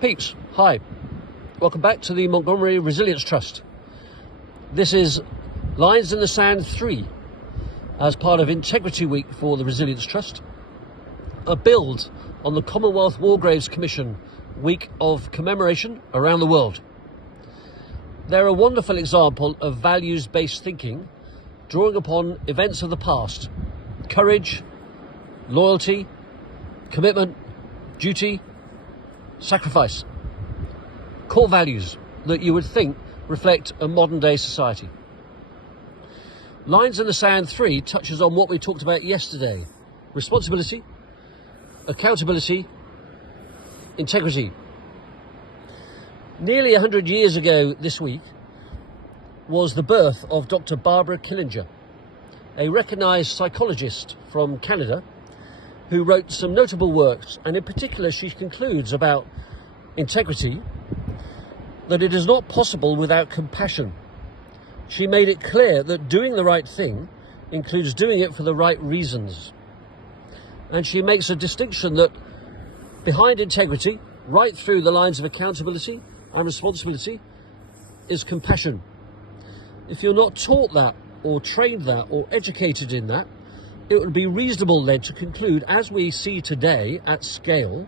Peeps, hi. Welcome back to the Montgomery Resilience Trust. This is Lines in the Sand 3 as part of Integrity Week for the Resilience Trust, a build on the Commonwealth War Graves Commission week of commemoration around the world. They're a wonderful example of values-based thinking, drawing upon events of the past: courage, loyalty, commitment, duty, sacrifice. Core values that you would think reflect a modern day society. Lines in the Sand 3 touches on what we talked about yesterday: responsibility, accountability, integrity. Nearly 100 years ago this week was the birth of Dr. Barbara Killinger, a recognised psychologist from Canada who wrote some notable works, and in particular she concludes about integrity that it is not possible without compassion. She made it clear that doing the right thing includes doing it for the right reasons. And she makes a distinction that behind integrity, right through the lines of accountability and responsibility, is compassion. If you're not taught that, or trained that, or educated in that, it would be reasonable then to conclude, as we see today at scale,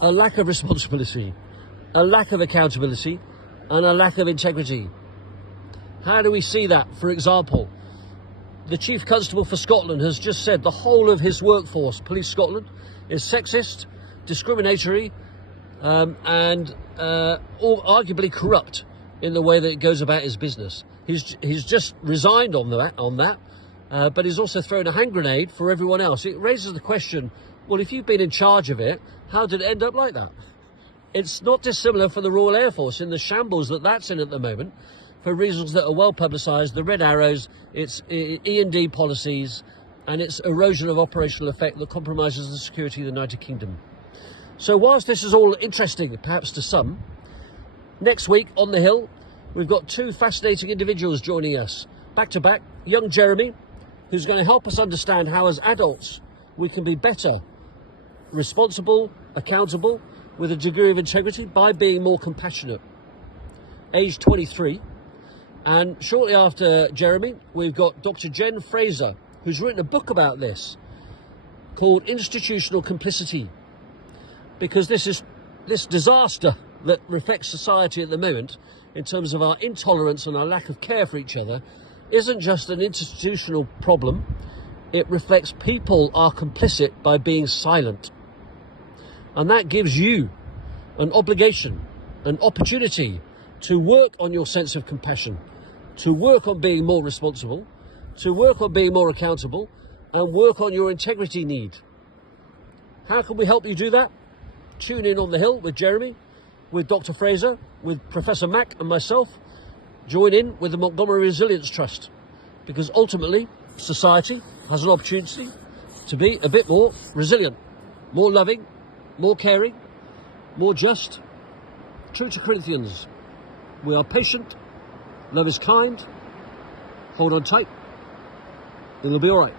a lack of responsibility, a lack of accountability, and a lack of integrity. How do we see that? For example, the Chief Constable for Scotland has just said the whole of his workforce, Police Scotland, is sexist, discriminatory, and arguably corrupt in the way that it goes about his business. He's just resigned on that, but he's also thrown a hand grenade for everyone else. It raises the question, well, if you've been in charge of it, how did it end up like that? It's not dissimilar for the Royal Air Force in the shambles that's in at the moment, for reasons that are well publicised: the Red Arrows, its E&D policies, and its erosion of operational effect that compromises the security of the United Kingdom. So whilst this is all interesting, perhaps to some, next week on the Hill, we've got two fascinating individuals joining us, back to back. Young Jeremy, who's going to help us understand how as adults we can be better, responsible, accountable, with a degree of integrity by being more compassionate. Age 23. And shortly after Jeremy, we've got Dr. Jen Fraser, who's written a book about this called Institutional Complicity. Because this disaster that reflects society at the moment, in terms of our intolerance and our lack of care for each other, isn't just an institutional problem. It reflects people are complicit by being silent. And that gives you an obligation, an opportunity to work on your sense of compassion, to work on being more responsible, to work on being more accountable, and work on your integrity need. How can we help you do that? Tune in on the Hill with Jeremy, with Dr. Fraser, with Professor Mack and myself. Join in with the Montgomery Resilience Trust, because ultimately society has an opportunity to be a bit more resilient, more loving, more caring, more just. True to Corinthians, we are patient, love is kind, hold on tight, it'll be all right.